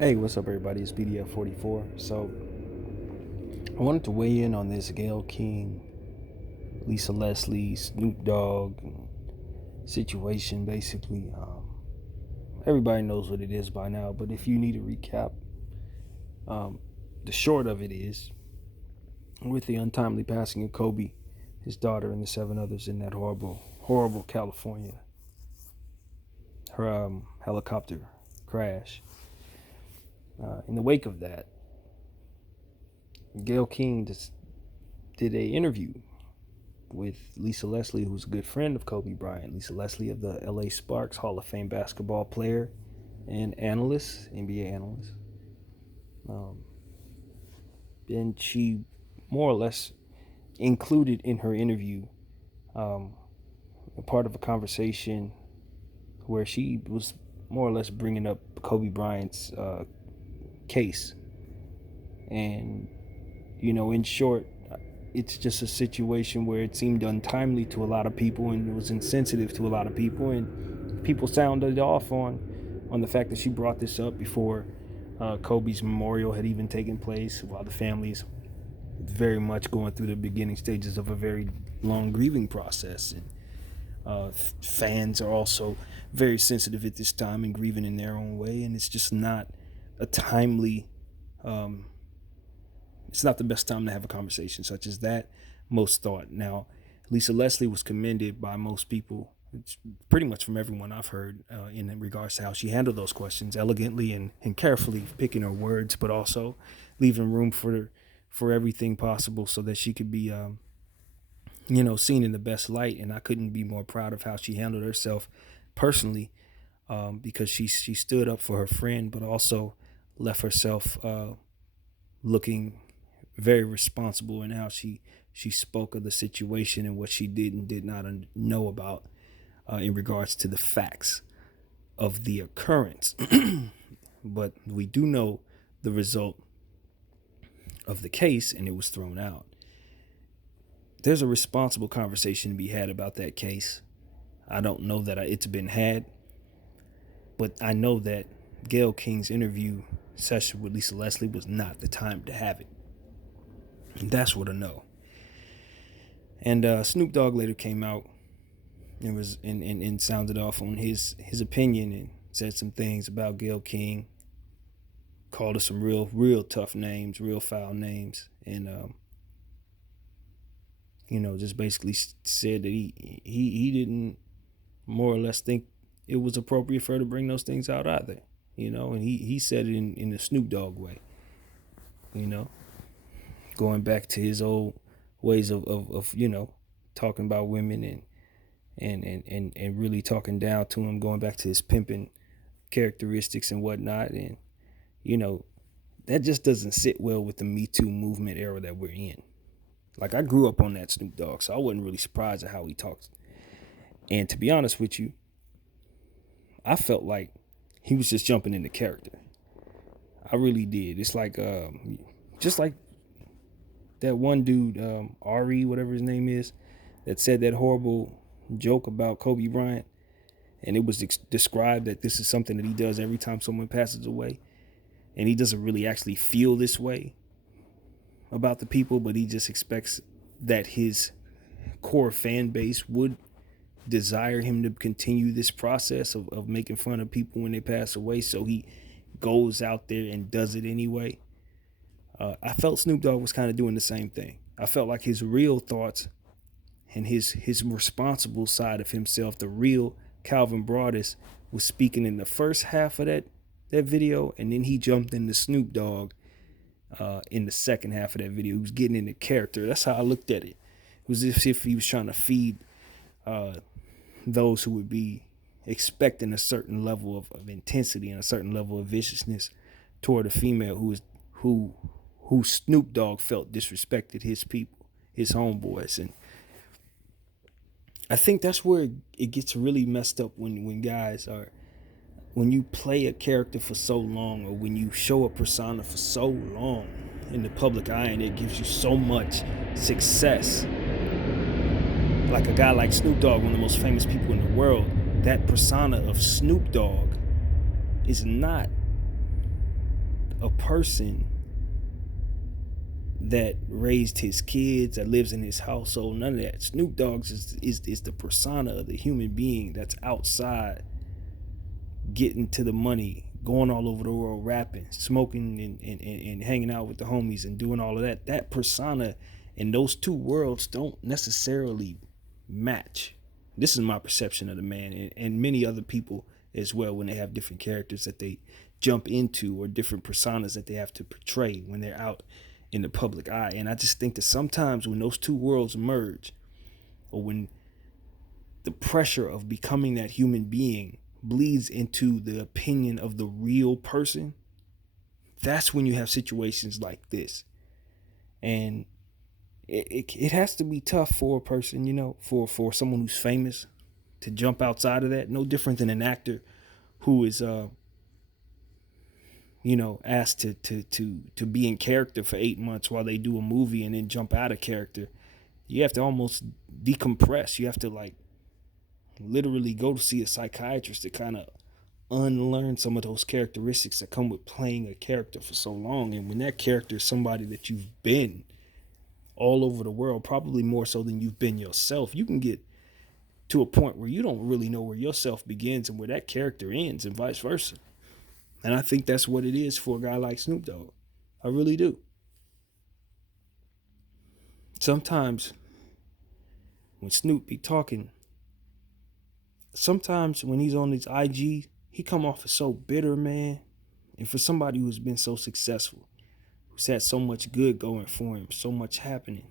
Hey, what's up, everybody? It's BDF44. So, I wanted to weigh in on this Gale King, Lisa Leslie, Snoop Dogg situation. Basically, everybody knows what it is by now, but if you need a recap, um, the short of it is with the untimely passing of Kobe, his daughter, and the seven others in that horrible, horrible California helicopter crash. In the wake of that, Gayle King just did a interview with Lisa Leslie, who's a good friend of Kobe Bryant. Lisa Leslie of the LA Sparks, Hall of Fame basketball player and analyst, NBA analyst. Um, and she more or less included in her interview um, a part of a conversation where she was more or less bringing up Kobe Bryant's case. And, in short, it's just a situation where it seemed untimely to a lot of people and it was insensitive to a lot of people, and people sounded off on the fact that she brought this up before Kobe's memorial had even taken place, while the family's very much going through the beginning stages of a very long grieving process. And fans are also very sensitive at this time and grieving in their own way, and it's just not a timely um, it's not the best time to have a conversation such as that, most thought. Now, Lisa Leslie was commended by most people, pretty much from everyone I've heard, in regards to how she handled those questions elegantly and carefully, picking her words, but also leaving room for everything possible so that she could be, seen in the best light. And I couldn't be more proud of how she handled herself personally, because she stood up for her friend, but also left herself looking very responsible in how she spoke of the situation and what she did and did not know about in regards to the facts of the occurrence. But we do know the result of the case, and it was thrown out. There's a responsible conversation to be had about that case. I don't know that it's been had, but I know that Gayle King's interview session with Lisa Leslie was not the time to have it. And that's what I know. And Snoop Dogg later came out and was and sounded off on his opinion and said some things about Gayle King, called her some real tough names, real foul names, and just basically said that he didn't more or less think it was appropriate for her to bring those things out either. And he said it in the Snoop Dogg way. Going back to his old ways of talking about women and really talking down to him, going back to his pimping characteristics and whatnot. And that just doesn't sit well with the Me Too movement era that we're in. Like, I grew up on that Snoop Dogg, so I wasn't really surprised at how he talks. And to be honest with you, I felt like he was just jumping into character. I really did. It's like just like that one dude, Ari, whatever his name is, that said that horrible joke about Kobe Bryant, and it was described that this is something that he does every time someone passes away, and he doesn't really actually feel this way about the people, but he just expects that his core fan base would desire him to continue this process of making fun of people when they pass away, so he goes out there and does it anyway. I felt Snoop Dogg was kind of doing the same thing. I felt like his real thoughts and his responsible side of himself, the real Calvin Broadus, was speaking in the first half of that video, and then he jumped into Snoop Dogg in the second half of that video. He was getting into character. That's how I looked at it. It was as if he was trying to feed those who would be expecting a certain level of intensity and a certain level of viciousness toward a female who Snoop Dogg felt disrespected his people, his homeboys. And I think that's where it gets really messed up when you play a character for so long, or when you show a persona for so long in the public eye, and it gives you so much success. Like a guy like Snoop Dogg, one of the most famous people in the world, that persona of Snoop Dogg is not a person that raised his kids, that lives in his household, none of that. Snoop Dogg's is the persona of the human being that's outside, getting to the money, going all over the world, rapping, smoking, and hanging out with the homies and doing all of that. That persona and those two worlds don't necessarily match. This is my perception of the man, and many other people as well, when they have different characters that they jump into or different personas that they have to portray when they're out in the public eye. And I just think that sometimes when those two worlds merge, or when the pressure of becoming that human being bleeds into the opinion of the real person, that's when you have situations like this. And it has to be tough for a person, for someone who's famous to jump outside of that. No different than an actor who is asked to be in character for 8 months while they do a movie and then jump out of character. You have to almost decompress. You have to literally go to see a psychiatrist to kind of unlearn some of those characteristics that come with playing a character for so long. And when that character is somebody that you've been all over the world, probably more so than you've been yourself, you can get to a point where you don't really know where yourself begins and where that character ends, and vice versa. And I think that's what it is for a guy like Snoop Dogg. I really do. Sometimes when Snoop be talking, sometimes when he's on his IG, he come off as so bitter, man. And for somebody who's been so successful, who's had so much good going for him, so much happening,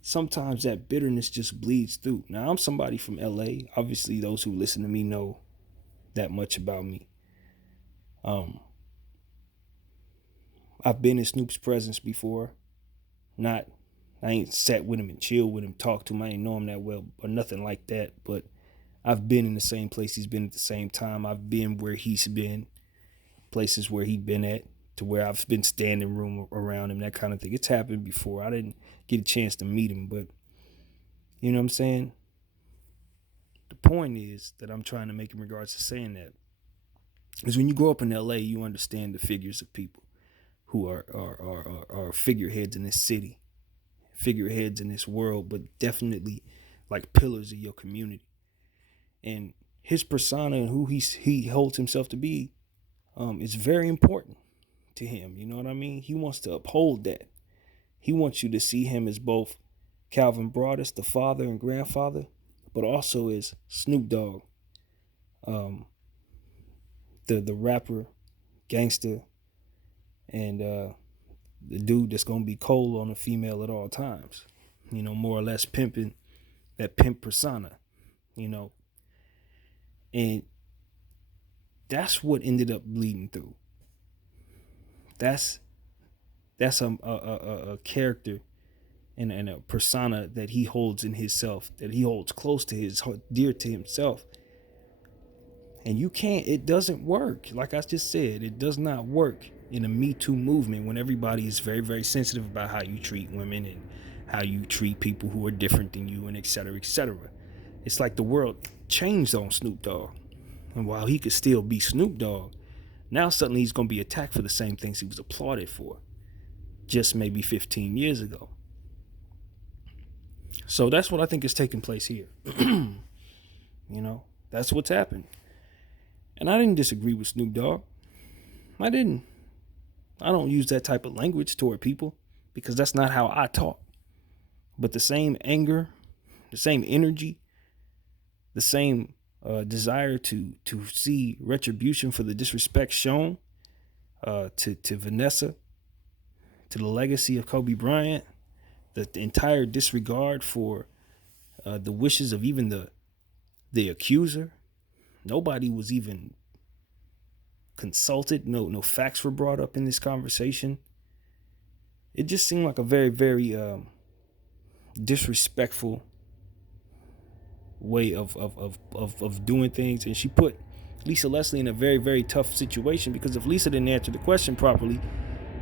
sometimes that bitterness just bleeds through. Now, I'm somebody from LA. Obviously, those who listen to me know that much about me. I've been in Snoop's presence before. I ain't sat with him and chilled with him, talked to him. I ain't know him that well or nothing like that. But I've been in the same place he's been at the same time. I've been where he's been, places where he'd been at, to where I've been standing room around him, that kind of thing. It's happened before. I didn't get a chance to meet him, but you know what I'm saying? The point is that I'm trying to make in regards to saying that is when you grow up in LA, you understand the figures of people who are figureheads in this city, figureheads in this world, but definitely like pillars of your community. And his persona and who he holds himself to be is very important to him. You know what I mean? He wants to uphold that. He wants you to see him as both Calvin Broadus, the father and grandfather, but also as Snoop Dogg, the rapper, gangster, and the dude that's gonna be cold on a female at all times. More or less pimping that pimp persona. And that's what ended up bleeding through. That's a character and a persona that he holds in himself, that he holds close to his heart, dear to himself. And it doesn't work. Like I just said, it does not work in a Me Too movement when everybody is very, very sensitive about how you treat women and how you treat people who are different than you, and et cetera, et cetera. It's like the world changed on Snoop Dogg. And while he could still be Snoop Dogg, now suddenly he's going to be attacked for the same things he was applauded for just maybe 15 years ago. So that's what I think is taking place here. That's what's happened. And I didn't disagree with Snoop Dogg. I didn't. I don't use that type of language toward people because that's not how I talk. But the same anger, the same energy, the same desire to see retribution for the disrespect shown to Vanessa, to the legacy of Kobe Bryant, the entire disregard for the wishes of even the accuser. Nobody was even consulted. No facts were brought up in this conversation. It just seemed like a very, very disrespectful way of doing things. And she put Lisa Leslie in a very, very tough situation, because if Lisa didn't answer the question properly,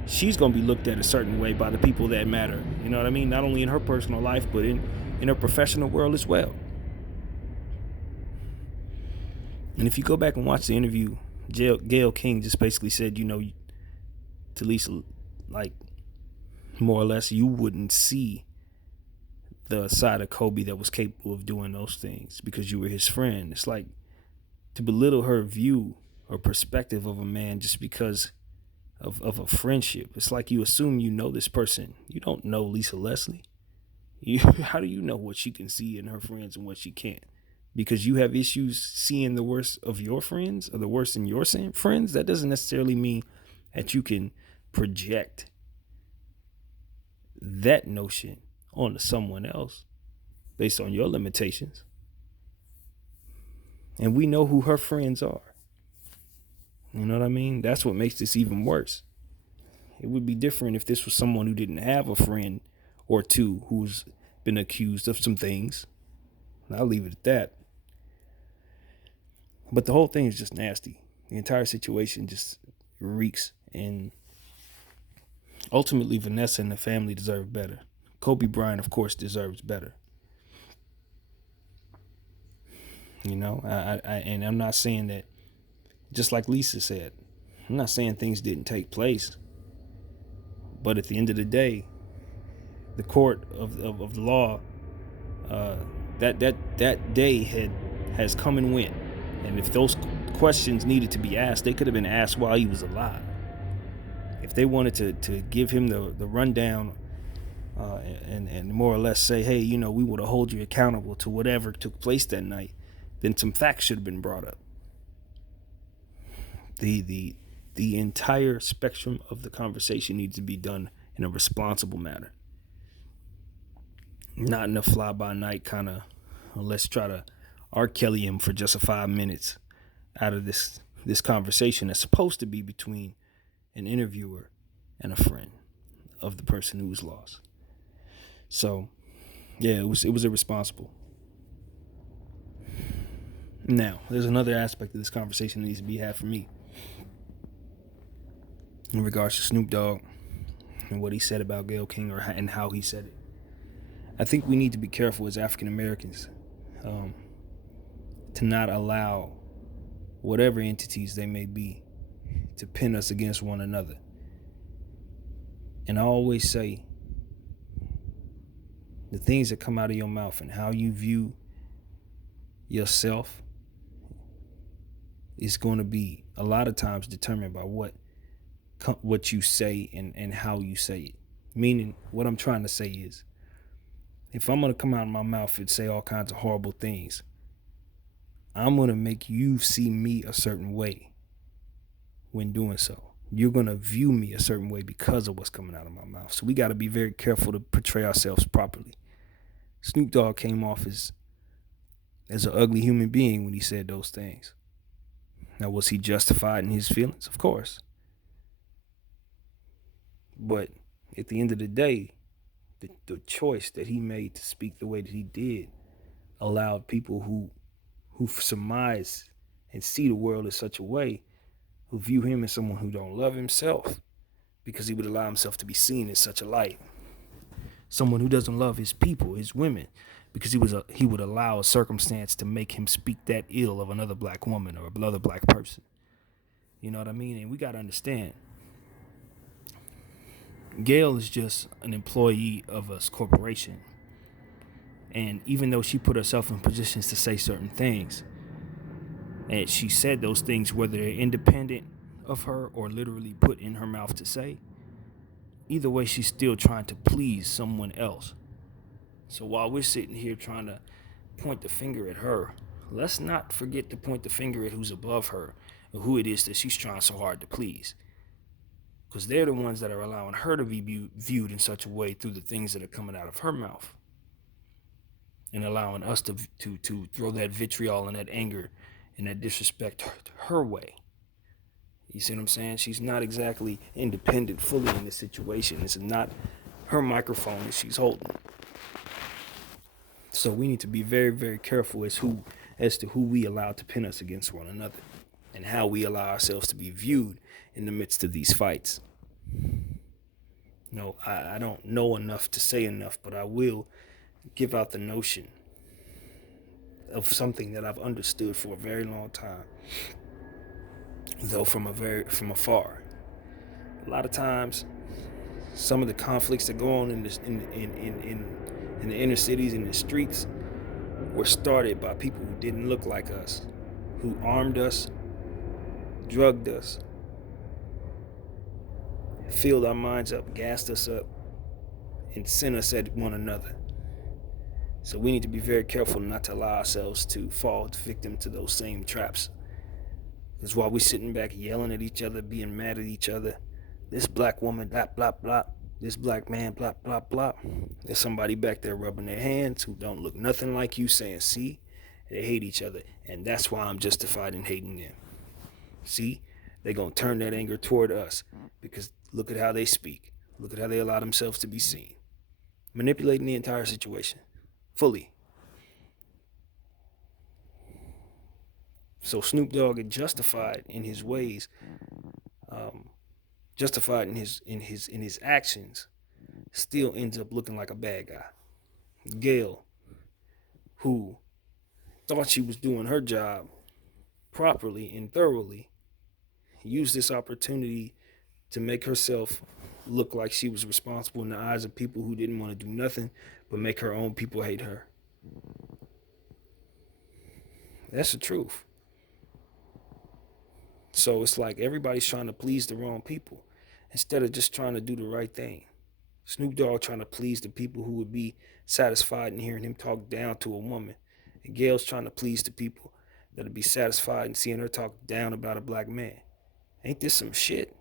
she's going to be looked at a certain way by the people that matter. You know what I mean? Not only in her personal life, but in her professional world as well. And if you go back and watch the interview, Gale King just basically said, to Lisa, like, more or less, you wouldn't see the side of Kobe that was capable of doing those things because you were his friend. It's like to belittle her view or perspective of a man just because of a friendship. It's like you assume you know this person. You don't know Lisa Leslie. How do you know what she can see in her friends and what she can't? Because you have issues seeing the worst of your friends or the worst in your friends? That doesn't necessarily mean that you can project that notion onto someone else based on your limitations. And we know who her friends are. You know what I mean? That's what makes this even worse. It would be different if this was someone who didn't have a friend or two who's been accused of some things. I'll leave it at that. But the whole thing is just nasty. The entire situation just reeks. And ultimately, Vanessa and the family deserve better. Kobe Bryant, of course, deserves better. You know, and I'm not saying that, just like Lisa said, I'm not saying things didn't take place. But at the end of the day, the court of the law, that day has come and went. And if those questions needed to be asked, they could have been asked while he was alive. If they wanted to give him the rundown and more or less say, hey, you know, we want to hold you accountable to whatever took place that night, then some facts should have been brought up. The entire spectrum of the conversation needs to be done in a responsible manner. Not in a fly-by-night kind of, let's try to R. Kelly him for just 5 minutes out of this conversation that's supposed to be between an interviewer and a friend of the person who was lost. So, yeah, it was irresponsible. Now, there's another aspect of this conversation that needs to be had for me in regards to Snoop Dogg and what he said about Gale King and how he said it. I think we need to be careful as African Americans to not allow whatever entities they may be to pin us against one another. And I always say, the things that come out of your mouth and how you view yourself is going to be a lot of times determined by what you say and how you say it. Meaning, what I'm trying to say is, if I'm going to come out of my mouth and say all kinds of horrible things, I'm going to make you see me a certain way when doing so. You're going to view me a certain way because of what's coming out of my mouth. So we got to be very careful to portray ourselves properly. Snoop Dogg came off as an ugly human being when he said those things. Now, was he justified in his feelings? Of course. But at the end of the day, the choice that he made to speak the way that he did allowed people who surmise and see the world in such a way, who view him as someone who don't love himself because he would allow himself to be seen in such a light. Someone who doesn't love his people, his women, because he would allow a circumstance to make him speak that ill of another black woman or another black person. You know what I mean? And we got to understand, Gail is just an employee of a corporation. And even though she put herself in positions to say certain things, and she said those things whether they're independent of her or literally put in her mouth to say, either way, she's still trying to please someone else. So while we're sitting here trying to point the finger at her, let's not forget to point the finger at who's above her and who it is that she's trying so hard to please. Because they're the ones that are allowing her to be viewed in such a way through the things that are coming out of her mouth, and allowing us to throw that vitriol and that anger and that disrespect her way. You see what I'm saying? She's not exactly independent fully in this situation. It's not her microphone that she's holding. So we need to be very, very careful as to who we allow to pin us against one another and how we allow ourselves to be viewed in the midst of these fights. No, I don't know enough to say enough, but I will give out the notion of something that I've understood for a very long time, though from afar. A lot of times, some of the conflicts that go on in the inner cities and the streets were started by people who didn't look like us, who armed us, drugged us, filled our minds up, gassed us up, and sent us at one another. So we need to be very careful not to allow ourselves to fall victim to those same traps. Because while we're sitting back yelling at each other, being mad at each other, this black woman, blah, blah, blah, this black man, blah, blah, blah, there's somebody back there rubbing their hands who don't look nothing like you saying, see, they hate each other. And that's why I'm justified in hating them. See, they're going to turn that anger toward us because look at how they speak. Look at how they allow themselves to be seen. Manipulating the entire situation fully. So Snoop Dogg is justified in his ways, justified in his actions, still ends up looking like a bad guy. Gail, who thought she was doing her job properly and thoroughly, used this opportunity to make herself look like she was responsible in the eyes of people who didn't want to do nothing but make her own people hate her. That's the truth. So it's like everybody's trying to please the wrong people instead of just trying to do the right thing. Snoop Dogg trying to please the people who would be satisfied in hearing him talk down to a woman. And Gail's trying to please the people that would be satisfied in seeing her talk down about a black man. Ain't this some shit?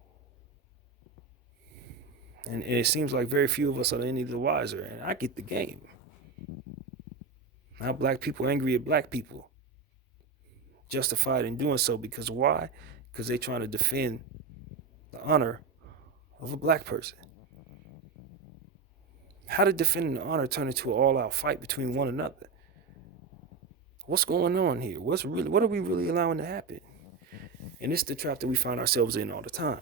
And it seems like very few of us are any the wiser. And I get the game. Now black people angry at black people. Justified in doing so because why? Because they trying to defend the honor of a black person. How did defending the honor turn into an all-out fight between one another? What's going on here? What are we really allowing to happen? And it's the trap that we find ourselves in all the time.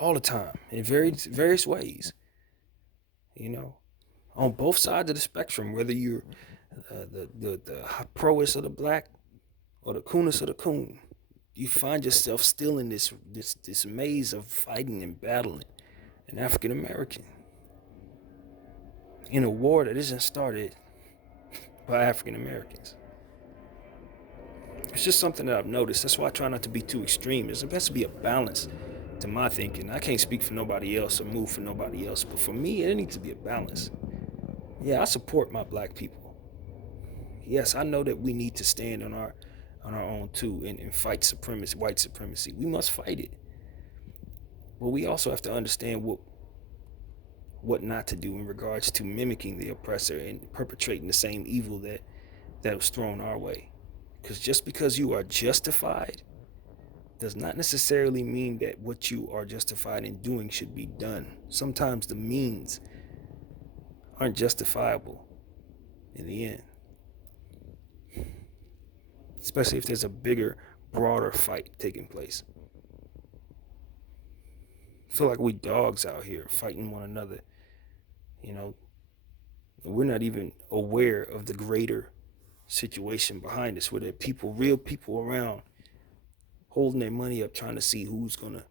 All the time, in various ways. You know, on both sides of the spectrum, whether you're the proest of the black or the coonest of the coon, you find yourself still in this maze of fighting and battling an African American in a war that isn't started by African Americans. It's just something that I've noticed. That's why I try not to be too extreme. There's best to be a balance to my thinking. I can't speak for nobody else or move for nobody else, but for me, it needs to be a balance. Yeah, I support my black people. Yes, I know that we need to stand on our own too and fight supremacy, white supremacy. We must fight it. But we also have to understand what not to do in regards to mimicking the oppressor and perpetrating the same evil that was thrown our way. Because just because you are justified does not necessarily mean that what you are justified in doing should be done. Sometimes the means aren't justifiable in the end. Especially if there's a bigger, broader fight taking place. I feel like we dogs out here fighting one another. You know, we're not even aware of the greater situation behind us, where there are people, real people around, holding their money up, trying to see who's gonna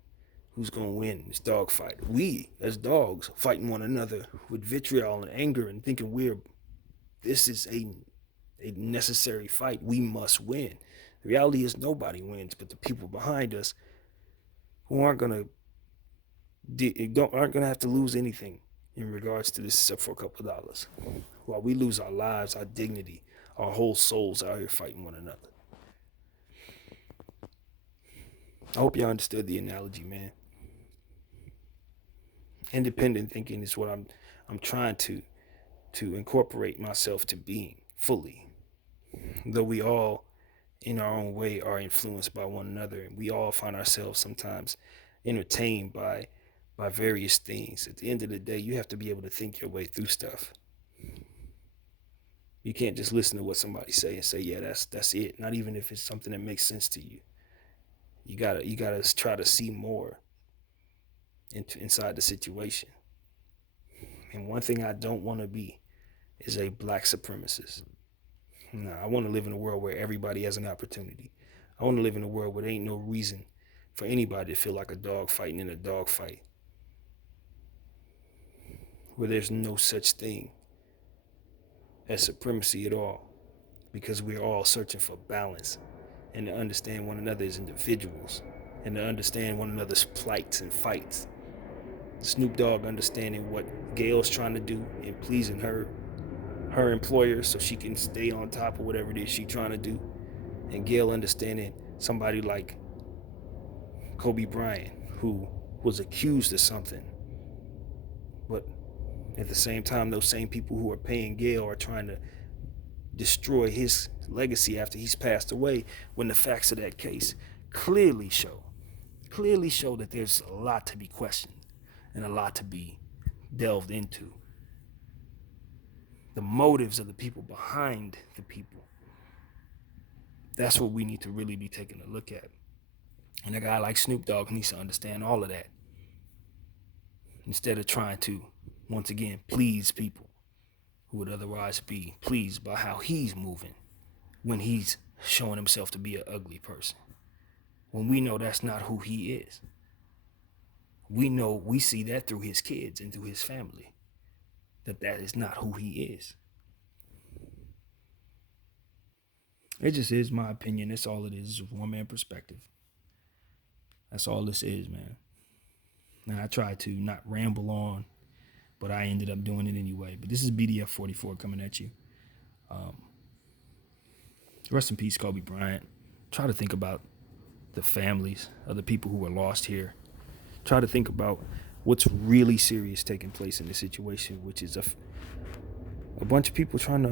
win this dog fight. We, as dogs, fighting one another with vitriol and anger and thinking this is a necessary fight. We must win. The reality is nobody wins, but the people behind us who aren't gonna have to lose anything in regards to this except for a couple of dollars, while we lose our lives, our dignity, our whole souls out here fighting one another. I hope y'all understood the analogy, man. Independent thinking is what I'm trying to incorporate myself to being fully. Though we all, in our own way, are influenced by one another, and we all find ourselves sometimes entertained by various things. At the end of the day, you have to be able to think your way through stuff. You can't just listen to what somebody say and say, yeah, that's it. Not even if it's something that makes sense to you. You gotta try to see more inside the situation. And one thing I don't want to be is a black supremacist. No, I want to live in a world where everybody has an opportunity. I want to live in a world where there ain't no reason for anybody to feel like a dog fighting in a dog fight where there's no such thing as supremacy at all, because we're all searching for balance and to understand one another as individuals and to understand one another's plights and fights. Snoop Dogg understanding what Gail's trying to do and pleasing her employer so she can stay on top of whatever it is she's trying to do. And Gail understanding somebody like Kobe Bryant, who was accused of something, but at the same time, those same people who are paying Gail are trying to destroy his legacy after he's passed away, when the facts of that case clearly show that there's a lot to be questioned and a lot to be delved into. The motives of the people behind the people. That's what we need to really be taking a look at. And a guy like Snoop Dogg needs to understand all of that, instead of trying to, once again, please people who would otherwise be pleased by how he's moving when he's showing himself to be an ugly person. When we know that's not who he is. We see that through his kids and through his family, that is not who he is. It just is my opinion. That's all it is one man perspective. That's all this is, man. And I tried to not ramble on, but I ended up doing it anyway. But this is BDF 44 coming at you. Rest in peace, Kobe Bryant. Try to think about the families of the people who were lost here. Try to think about what's really serious taking place in this situation, which is a bunch of people trying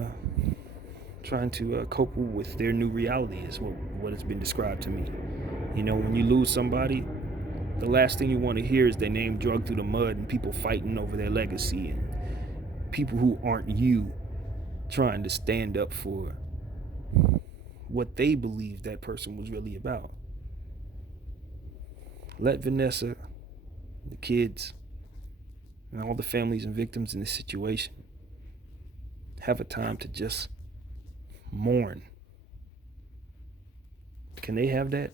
to cope with their new reality, is what has been described to me. You know, when you lose somebody, the last thing you want to hear is their name dragged through the mud and people fighting over their legacy, and people who aren't you trying to stand up for what they believe that person was really about. Let Vanessa, the kids, and all the families and victims in this situation have a time to just mourn. Can they have that?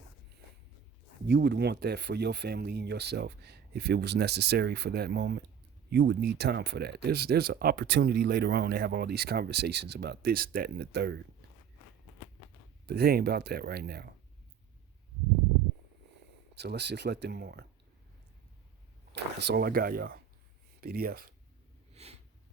You would want that for your family and yourself if it was necessary for that moment. You would need time for that. There's an opportunity later on to have all these conversations about this, that, and the third. But it ain't about that right now. So let's just let them mourn. That's all I got, y'all. BDF.